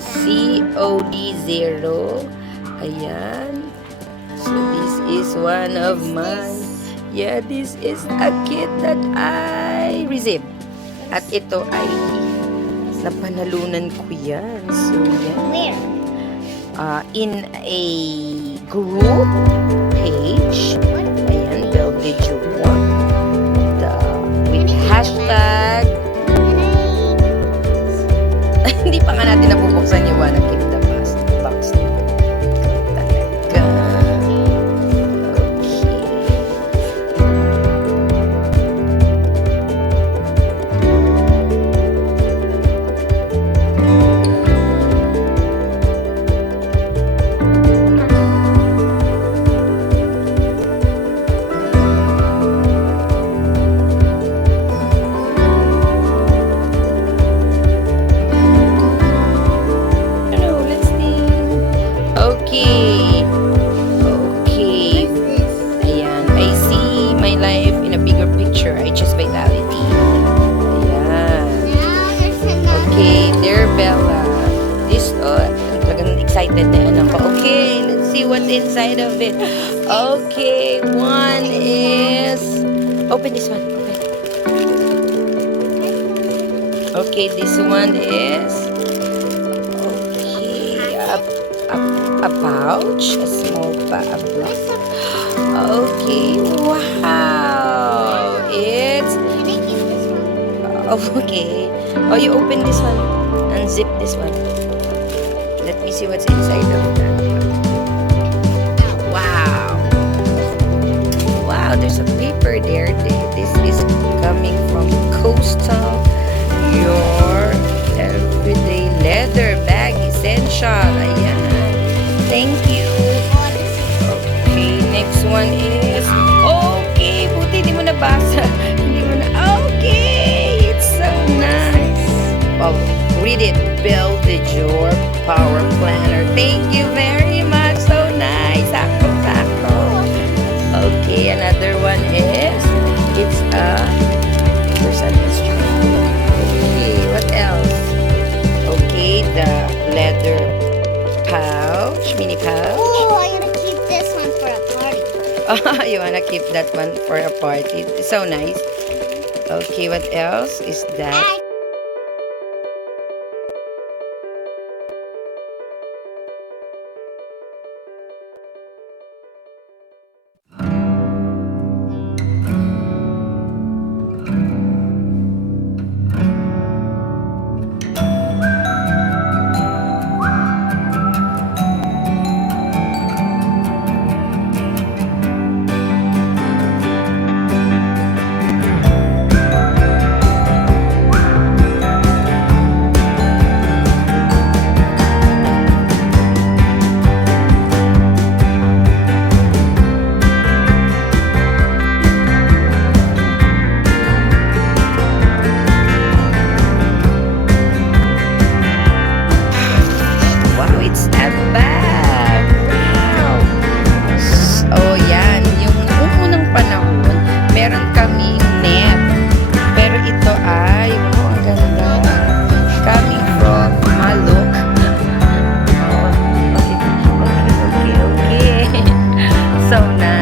COD0. Ayan. So this is one of my, yeah, this is a kit that I received. At ito ay napanalunan ko yan. So yan. Where? In a group page. Ayan, BDJ with hashtag. Hindi pa nga natin nabubuksan yung one keep the box. Talaga. Okay. Ayan. I see my life in a bigger picture. I choose vitality. Ayan. Okay. Dear Bella. This, talagang excited na yan ako. Okay. Let's see what's inside of it. Okay. One is, open this one. Open. Okay. This one is, a pouch, a small block. Okay, wow! It's okay. Oh, you open this one, unzip this one. Let me see what's inside of that. Wow! Wow, there's a paper there. This is coming from COSTAL. Your everyday leather bag essential. Ayan. Thank you. Okay, next one is, okay, buti hindi mo nabasa. Hindi mo na, okay, it's so nice. Oh, read it. BDJ Power Planner. Thank you very much. So nice. Sakto. Okay, another one is, it's there's an instrument. Okay, what else? Okay, the leather pouch, mini pouch. Oh, I want to keep this one for a party. Oh, you wanna keep that one for a party? It's so nice. Okay, what else is that? So nice.